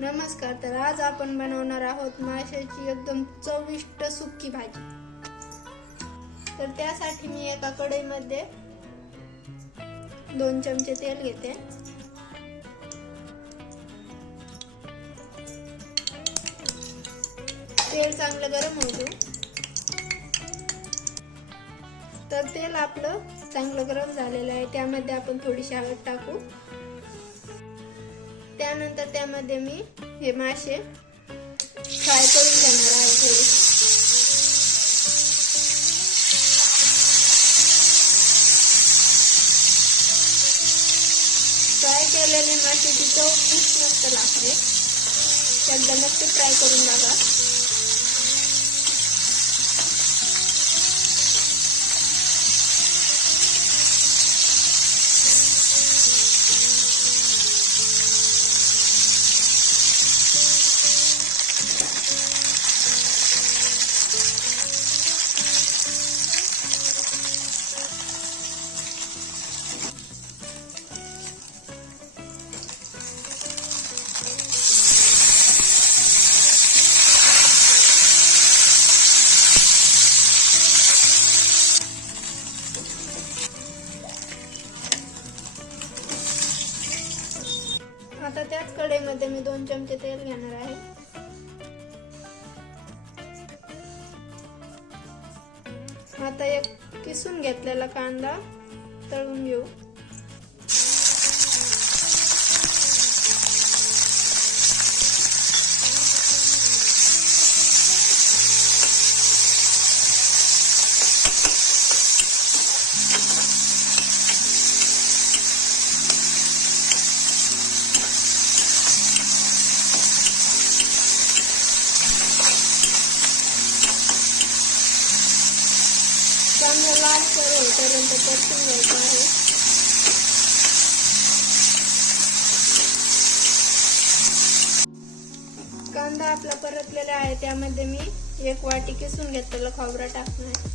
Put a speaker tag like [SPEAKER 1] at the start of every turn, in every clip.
[SPEAKER 1] नमस्कार तर आज आपण बनवणार आहोत माशाची एकदम चविष्ट सुकी भाजी. तर त्यासाठी मी एका कढईमध्ये दोन चमचे तेल घेते. तेल चांगलं गरम होतो तर तेल आपलं चांगलं गरम झालेलं आहे त्यामध्ये आपण थोडीशी हळद टाकू. त्यानंतर त्यामध्ये मी हे मासे फ्राय करून घेणार आहे थोडे फ्राय केलेले मासे चव खूप मस्त लागते. एकदा नक्की फ्राय करून बघा. आता त्याच कढईमध्ये मी दोन चमचे तेल घेणार आहे. आता एक किसून घेतलेला कांदा तळून घेऊ. कांदा होईपर्यंत परतून घ्यायचं आहे कांदा आपला परतलेला आहे त्यामध्ये मी एक वाटी किसून घेतलेला खोबरं टाकणार आहे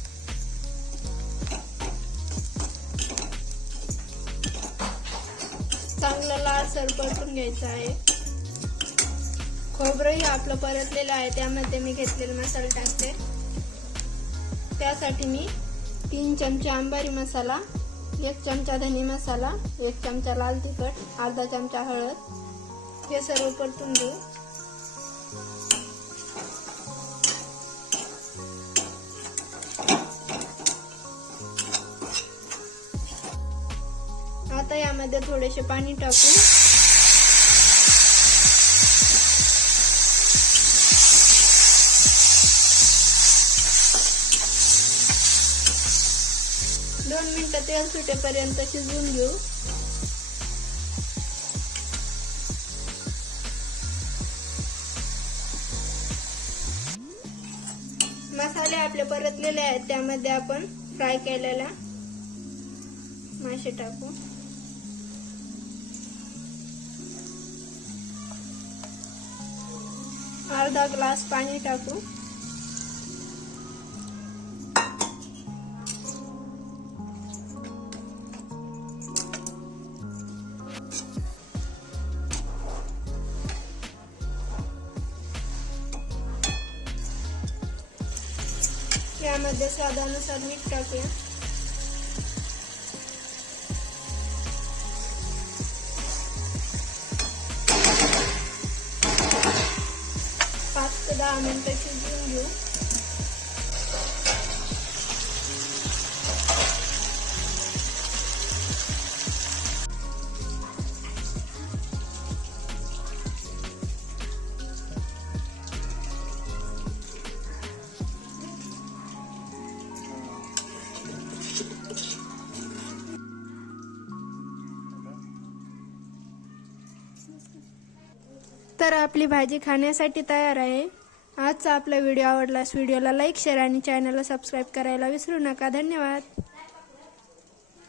[SPEAKER 1] चांगलं लालसर परतून घ्यायचं आहे. खोबरंही आपलं परतलेलं आहे त्यामध्ये मी घेतलेले मसाला टाकते. त्यासाठी मी तीन चमचे आंबारी मसाला एक चमचा धनी मसाला एक चमचा लाल तिखट अर्धा चमचा हळद. हे सर्व परतून घेऊ. आता यामध्ये थोडेसे पाणी टाकू दोन मिनटं तेल सुटेपर्यंत शिजवून घेऊ. मसाले आपले परतलेले आहेत त्यामध्ये आपण फ्राय केलेला मासे टाकू. अर्धा ग्लास पाणी टाकू. यामध्ये स्वादानुसार मीठ टाकूया. पाच ते दहा मिनिटं शिजवून घेऊ. तर आपली भाजी खाण्यासाठी तयार आहे. आजचा आपला व्हिडिओ आवडलास व्हिडिओला लाईक शेअर आणि चॅनलला सबस्क्राईब करायला विसरू नका. धन्यवाद.